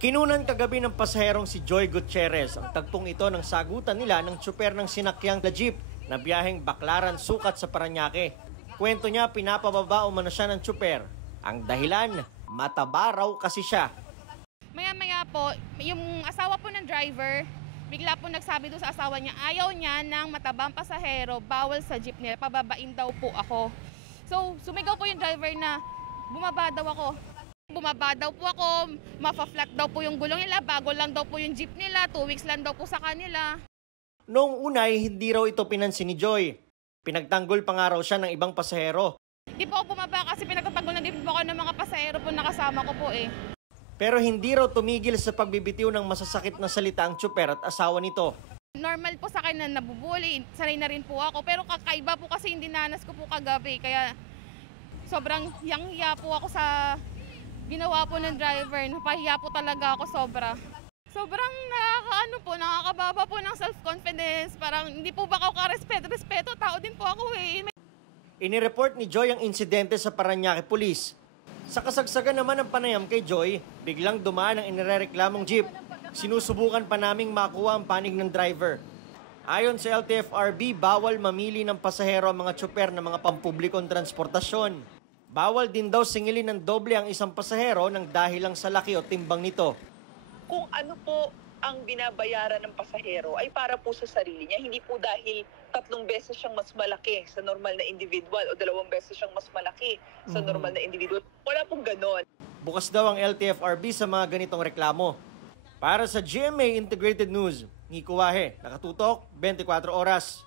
Kinunan kagabi ng pasaherong si Joy Gutierrez ang tagpong ito ng sagutan nila ng tsuper ng sinakyang na jeep na biyaheng Baclaran Sukat sa Parañaque. Kwento niya, pinapababa umano siya ng tsuper. Ang dahilan, mataba raw kasi siya. Maya-maya po, yung asawa po ng driver, bigla po nagsabi doon sa asawa niya, ayaw niya ng matabang pasahero, bawal sa jeep nila, pababain daw po ako. So, sumigaw po yung driver na bumaba daw ako. Bumaba daw po ako, mafa-flat daw po yung gulong nila, bago lang daw po yung jeep nila, 2 weeks lang daw po sa kanila. Noong una ay hindi raw ito pinansin ni Joy. Pinagtanggol pa nga raw siya ng ibang pasahero. Di po ako bumaba kasi pinagtatanggol na din po ako ng mga pasahero po nakasama ko po eh. Pero hindi raw tumigil sa pagbibitiw ng masasakit na salita ang tsuper at asawa nito. Normal po sa akin na nabubuli, sanay na rin po ako, pero kakaiba po kasi yung dinanas ko po kagabi, kaya sobrang yang-ya po ako sa ginawa po ng driver, napahiya po talaga ako sobra. Sobrang nakakababa po ng self-confidence, parang hindi po ba ako ka-respeto, tao din po ako eh. Inireport ni Joy ang insidente sa Parañaque Police. Sa kasagsagan naman ng panayam kay Joy, biglang dumaan ang inirereklamong jeep. Sinusubukan pa naming makuha ang panig ng driver. Ayon sa LTFRB, bawal mamili ng pasahero ang mga tsuper ng mga pampublikong transportasyon. Bawal din daw singilin ng doble ang isang pasahero ng dahil lang sa laki o timbang nito. Kung ano po ang binabayaran ng pasahero ay para po sa sarili niya, hindi po dahil 3 beses siyang mas malaki sa normal na individual o 2 beses siyang mas malaki sa normal na individual. Wala pong ganon. Bukas daw ang LTFRB sa mga ganitong reklamo. Para sa GMA Integrated News, Nico Wahe, nakatutok 24 oras.